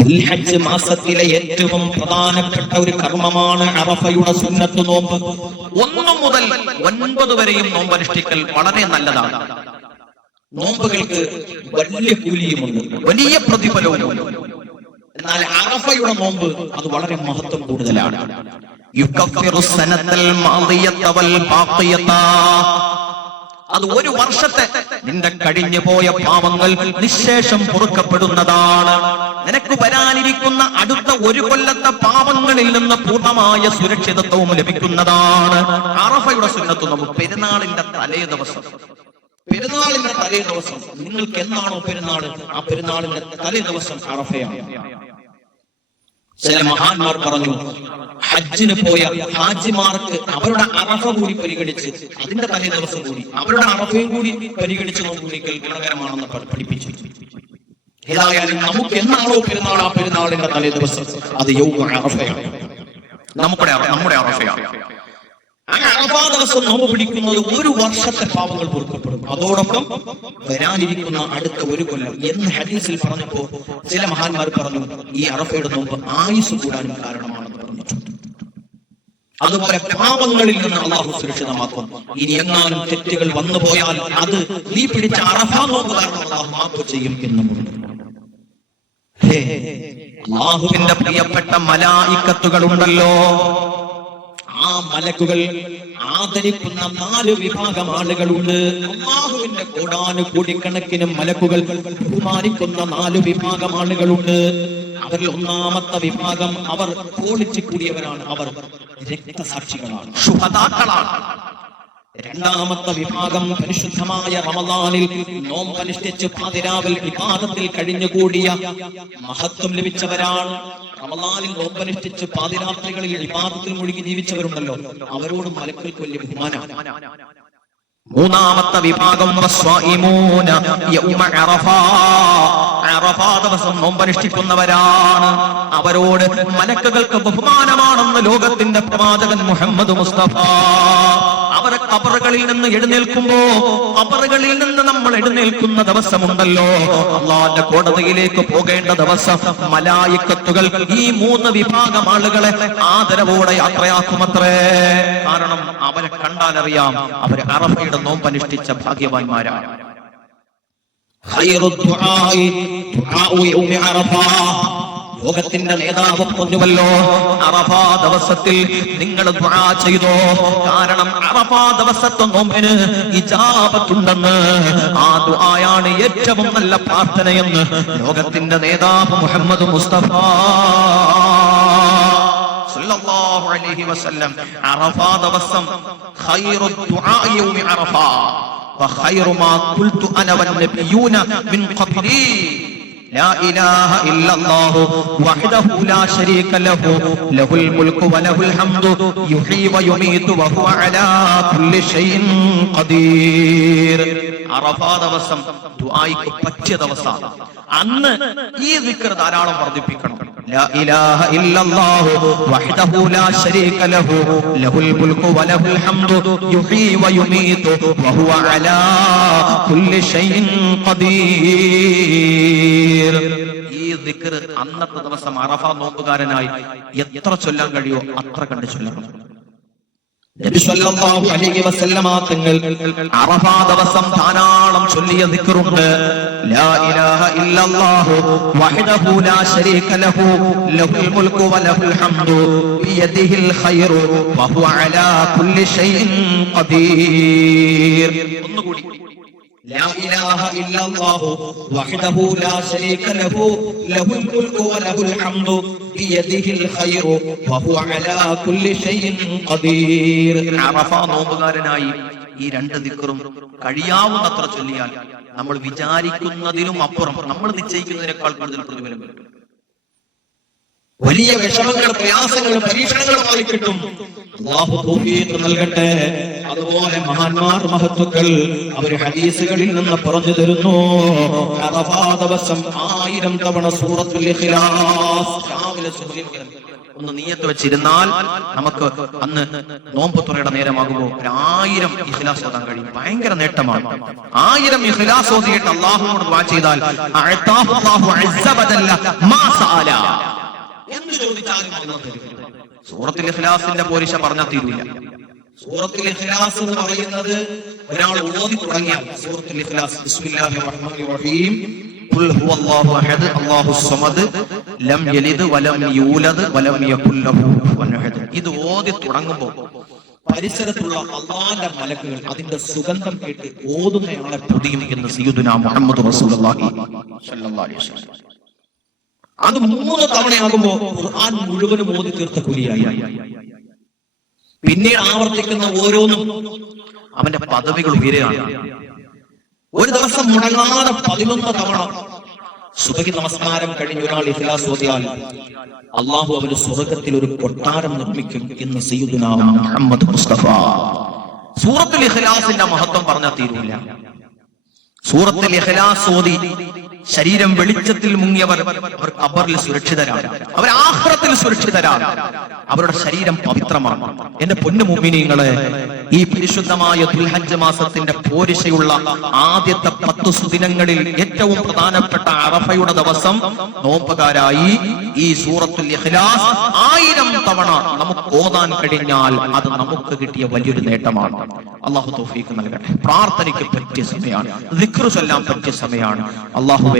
ദുൽഹജ്ജ് മാസത്തിലെ ഏറ്റവും പ്രധാനപ്പെട്ട ഒരു കർമ്മമാണ് അറഫയുടെ സുന്നത്ത് നോമ്പ്. 1 മുതൽ 9 വരെയും നോമ്പ് അനുഷ്ഠിക്കൽ വളരെ നല്ലതാണ്. നോമ്പുകൾക്ക് വലിയ കൂലിയുമുണ്ട്, വലിയ പ്രതിഫലവുമുണ്ട്. എന്നാൽ അറഫയുടെ നോമ്പ് അത് വളരെ മഹത്വം കൂടുതലാണ്. യുകഫിറു സനതൽ മാദിയത വൽ ബാഖിയത, അത് ഒരു വർഷത്തെ നിന്റെ കഴിഞ്ഞു പോയ പാപങ്ങൾ നിശേഷം പൊറുക്കപ്പെടുന്നതാണ്. നിനക്ക് വരാനിരിക്കുന്ന അടുത്ത 1 കൊല്ലത്തെ പാപങ്ങളിൽ നിന്ന് പൂർണ്ണമായ സുരക്ഷിതത്വവും ലഭിക്കുന്നതാണ്. അറഫയുടെ സുന്നത്ത് നോമ്പ് പെരുന്നാളിന്റെ തലേ ദിവസം, പെരുന്നാളിന്റെ തലേ ദിവസം, നിങ്ങൾക്ക് എന്നാണോ പെരുന്നാൾ, ആ പെരുന്നാളിന്റെ തലേ ദിവസം അറഫയാണ്. ചില മഹാന്മാർ പറഞ്ഞു, ഹജ്ജിന് പോയ ഹാജിമാർക്ക് അവരുടെ അറഫ കൂടി പരിഗണിച്ച് അതിന്റെ തലേ ദിവസം കൂടി അവരുടെ അറഫയും കൂടി പരിഗണിച്ച് നോമ്പുപിടിക്കൽ ഗുണകരമാണെന്ന് പഠിപ്പിച്ചു. ഏതായാലും നമുക്ക് എന്നാണോ പെരുന്നാൾ, ആ പെരുന്നാളിന്റെ തലേ ദിവസം അത് യൗമ അറഫയാണ്, നമ്മുടെ അറഫയാണ്. ആ അറഫാ ദിവസം നോമ്പ് പിടിക്കുന്നത് 1 വർഷത്തെ പാപങ്ങൾ പൊറുക്കപ്പെടും. അതോടൊപ്പം വരാനിരിക്കുന്ന അടുത്ത 1 കൊല്ലം എന്ന് ഹദീസിൽ പറഞ്ഞപ്പോ ചില മഹാന്മാർ പറഞ്ഞു, ഈ അറഫയുടെ നോമ്പ് ആയുസ് കൂടാനും കാരണമാണെന്ന് പറഞ്ഞിട്ടുണ്ട്. അതുപോലെ പാപങ്ങളിൽ നിന്ന് അള്ളാഹു സുരക്ഷിതമാക്കും. ഇനി എങ്ങാനും തെറ്റുകൾ വന്നു പോയാൽ അത് നീ പിടിച്ച അറഫാ നോമ്പ് കാരണം അള്ളാഹു മാപ്പ് ചെയ്യും എന്നുമുണ്ട്. അല്ലാഹുവിന്റെ പ്രിയപ്പെട്ട മലായിക്കത്തുകൾ ഉണ്ടല്ലോ, ആ മലക്കുകൾ ആദരിക്കുന്ന 4 വിഭാഗം ആളുകളുണ്ട്. അല്ലാഹുവിന്റെ കോടാനുകോടിക്കണക്കിന് മലക്കുകൾ ബഹുമാനിക്കുന്ന 4 വിഭാഗം ആളുകളുണ്ട്. അവരിൽ ഒന്നാമത്തെ വിഭാഗം അവർ ക്വാളിറ്റി കൂടിയവരാണ്, അവർ രക്തസാക്ഷികളാണ്, ശുഹദാക്കളാണ്. രണ്ടാമത്തെ വിഭാഗം പരിശുദ്ധമായ റമളാനിൽ നോമ്പനുഷ്ഠിച്ച് പാതിരാവിൽ ഇബാദത്തിൽ കഴിഞ്ഞുകൂടിയ മഹത്വം ലഭിച്ചവരാണ്. റമളാനിൽ നോമ്പനുഷ്ഠിച്ച് പാതിരാത്രികളിൽ ഇബാദത്തിൽ മുഴുകി ജീവിച്ചവരുണ്ടല്ലോ, അവരോട് മലക്കുകൾക്ക് വലിയ ബഹുമാനമാണ്. മൂന്നാമത്തെ വിഭാഗം വസ്വായിമൂന യൗമ അറഫ, അറഫാ ദിവസം നോമ്പനുഷ്ഠിക്കുന്നവരാണ്. അവരോട് മലക്കുകൾക്ക് ബഹുമാനമാണെന്ന് ലോകത്തിന്റെ പ്രവാചകൻ മുഹമ്മദ് മുസ്തഫ. അവർ ഖബറുകളിൽ നിന്ന് എഴുന്നേൽക്കുമ്പോ, ഖബറുകളിൽ നിന്ന് നമ്മൾ എഴുന്നേൽക്കുന്ന ദിവസമുണ്ടല്ലോ, അല്ലാഹുവിന്റെ കോടതിയിലേക്ക് പോകേണ്ട ദിവസം, മലായിക്കത്തുകൾ ഈ 3 വിഭാഗം ആളുകളെ ആദരവോടെ യാത്രയാക്കുമത്രേ. കാരണം അവരെ കണ്ടാലറിയാം അവർ അറഫയുടെ നോമ്പനുഷ്ഠിച്ച ഭാഗ്യവാന്മാരാണ്. ലോകത്തിന്റെ നേതാവ് പറഞ്ഞുവല്ലോ, അറഫാ ദിവസത്തിൽ നിങ്ങൾ ദുആ ചെയ്തോ, കാരണം അറഫാ ദിവസത്തെ നോമ്പിന് ഇജാബത്തുണ്ടെന്ന്. ആ ദുആയാണ് ഏറ്റവും നല്ല പ്രാർത്ഥനയെന്ന് ലോകത്തിന്റെ നേതാവ് മുഹമ്മദ് മുസ്തഫ സല്ലല്ലാഹു അലൈഹി വസല്ലം അറഫാ ദിവസം ഖൈറു ദുആ യൗമി അറഫാ വഖൈറു മാ ഖുൽതു അന വന്നബിയൂന മിൻ ഖബ്ലി لا إله إلا الله وحده لا شريك له له الملك وله الحمد يحيي ويميت وهو على كل شيء قدير. അറഫാ ദിവസം ദുആയ്ക്ക് പറ്റിയ ദിവസമാണ്. അന്ന് ഈ ദിക്ർ ധാരാളം വർദ്ധിപ്പിക്കണം. لا إله إلا الله وحده لا شريك له له الملك وله الحمد يحيي ويميت وهو على كل شيء قدير. ഈ ദിക്ർ അന്നത്തെ ദിവസം അറഫാ നോമ്പുകാരനായി എത്ര ചൊല്ലാൻ കഴിയോ അത്ര കണ്ട് ചൊല്ലണം. നബി സല്ലല്ലാഹു അലൈഹി വസല്ലമ തങ്ങൾ അറഫാ ദിവസം ധാരാളം ചൊല്ലിയ ദിക്റുണ്ട്. ലാ ഇലാഹ ഇല്ലല്ലാഹു വഹ്ദഹു ലാ ശരീക ലഹു ലഹുൽ മുൽക്കു വലഹുൽ ഹംദു ബിയദിഹിൽ ഖൈറു വഹുവ അലാ കുല്ലി ഷൈഇൻ ഖദീർ. ഒന്നുകൂടി, لا إله إلا الله وحده لا شريك له له الملك وله الحمد بيده الخير وهو على كل شيء قدير. അറഫാ നോമ്പുകാരനായി ഈ 2 ദിക്റും കഴിയാവുന്നത്ര ചൊല്ലിയാൽ നമ്മൾ വിചാരിക്കുന്നതിലും അപ്പുറം, നമ്മൾ നിശ്ചയിക്കുന്നതിനേക്കാൾ കൂടുതൽ പ്രതിഫലം വരും. വലിയ വിഷമങ്ങൾ, പ്രയാസങ്ങൾ, പരീക്ഷണങ്ങളുമായി കിട്ടും. അല്ലാഹു തൗഫീഖ് നൽകട്ടെ. അതുപോലെ മഹാന്മാർ, മഹത്തുക്കൾ അവർ ഹദീസുകളിൽ നിന്ന് പറഞ്ഞു തരുന്നു, അറഫാ ദിവസം 1000 തവണ സൂറത്തുൽ ഇഖ്ലാസ് രാവിലെ ഒന്ന് നിയ്യത്ത് വെച്ചിരുന്നാൽ നമുക്ക് അന്ന് നോമ്പ് തുറയുടെ നേരമാകുമ്പോൾ 1000 ഇഖ്ലാസ് ഓതാൻ കഴിയും. ഭയങ്കര നേട്ടമാണ്. 1000 ഇഖ്ലാസ് ഓതിയിട്ട് അല്ലാഹുവോട് ദുആ ചെയ്താൽ അഅതാഹു അല്ലാഹു അസ്സ വജല്ല മാ സഅല, ചോദിച്ചാലും അല്ലാഹു തരും. സൂറത്തുൽ ഇഖ്ലാസിന്റെ പോരിശ പറഞ്ഞാൽ തീരൂല. സൂറത്തുൽ ഇഖ്ലാസ് എന്ന് പറയുന്നത് ഒരാൾ ഓതി തുടങ്ങിയാൽ സൂറത്തുൽ ഇഖ്ലാസ് ബിസ്മില്ലാഹിർ റഹ്മാനിർ റഹീം ഖുൽ ഹുവല്ലാഹു അഹദ് അല്ലാഹുസ് സമദ് ലം യലിദ് വലം യൂലദ് വലം യകുൽ ലഹു കുഫുവൻ അഹദ്, ഇത് ഓതി തുടങ്ങുമ്പോൾ പരിസരത്തുള്ള അല്ലാഹുവിന്റെ മലക്കുകൾ അതിന്റെ സുഗന്ധം കേട്ട് ഓതുന്നയാളെ പൊതിയും എന്ന് സയ്യിദുനാ മുഹമ്മദ് റസൂലുള്ളാഹി സ്വല്ലല്ലാഹു അലൈഹി വസല്ലം. അത് 3 തവണയാകുമ്പോ ഖുർആൻ മുഴുവനും ഓതി തീർത്ത കൂലിയായി. പിന്നീട് ആവർത്തിക്കുന്ന ഓരോന്നും അവന്റെ പദവികൾ ഉയരുകയാണ്. ഒരു ദിവസം മുടങ്ങാതെ 11 തവണ സുബഹി നമസ്കാരം കഴിഞ്ഞ ഒരാൾ ഇഖ്ലാസ് ഓതിയാൽ അള്ളാഹു അവന് സ്വർഗ്ഗത്തിൽ ഒരു കൊട്ടാരം നിർമ്മിക്കും എന്ന് സയ്യിദുനാ മുഹമ്മദ് മുസ്തഫ. സൂറത്തുൽ ഇഖ്ലാസിന്റെ മഹത്വം പറഞ്ഞാൽ തീരൂല. സൂറത്തുൽ ഇഖ്ലാസ് ഓതി ശരീരം വെളിച്ചത്തിൽ മുങ്ങിയവർ അവർ ഖബറിൽ സുരക്ഷിതരാണ്, അവർ ആഖിറത്തിൽ സുരക്ഷിതരാണ്, അവരുടെ ശരീരം പവിത്രമാണ്. എന്റെ പൊന്നു മുഅ്മിനീങ്ങളെ, ഈ പരിശുദ്ധമായ ദുൽഹജ്ജ് മാസത്തിന്റെ പോരിശയുള്ള ആദ്യത്തെ 10 സുദിനങ്ങളിൽ ഏറ്റവും പ്രധാനപ്പെട്ട അറഫയുടെ ദിവസം നോമ്പുകാരായി ഈ സൂറത്തുൽ ഇഖ്ലാസ് 1000 തവണ നമുക്ക് ഓതാൻ കഴിഞ്ഞാൽ അത് നമുക്ക് കിട്ടിയ വലിയൊരു നേട്ടമാണ്. അല്ലാഹു തൗഫീഖ് നൽകട്ടെ. പ്രാർത്ഥനയ്ക്ക് പറ്റിയ സമയമാണ്, ദിക്ർ ചൊല്ലാൻ പറ്റിയ സമയമാണ്. അല്ലാഹുവേ